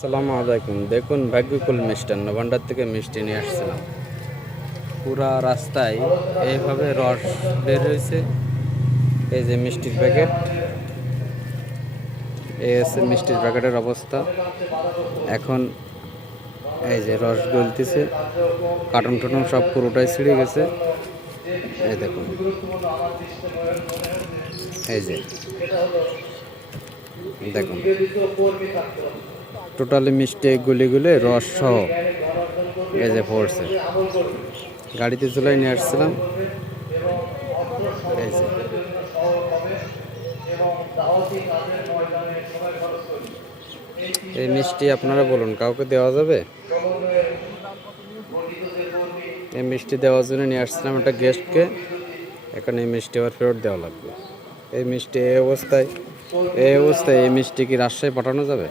আসসালামু আলাইকুম। দেখুন ভাগ্যকুল মিষ্টান্ন ভান্ডার থেকে মিষ্টি নিয়ে আসছিলাম। পুরা রাস্তায় এইভাবে রস বের হয়েছে। এই যে মিষ্টির প্যাকেট, এই হচ্ছে মিষ্টির প্যাকেটের অবস্থা। এখন এই যে রস গলতেছে, কার্টন টাটন সব পুরোটাই ছিঁড়ে গেছে। এই দেখুন, এই যে দেখুন টোটালি মিষ্টি গুলি গুলে রস সহ এই যে পড়ছে। গাড়িতে চুলাই নিয়ে আসছিলাম। এই যে এই মিষ্টি আপনারা বলুন, কাউকে দেওয়া যাবে? এই মিষ্টি দেওয়ার জন্য নিয়ে আসছিলাম একটা গেস্টকে। এখন এই মিষ্টি আবার ফেরত দেওয়া লাগবে। এই মিষ্টি এই অবস্থায় এই মিষ্টি কি রাজশাহী পাঠানো যাবে?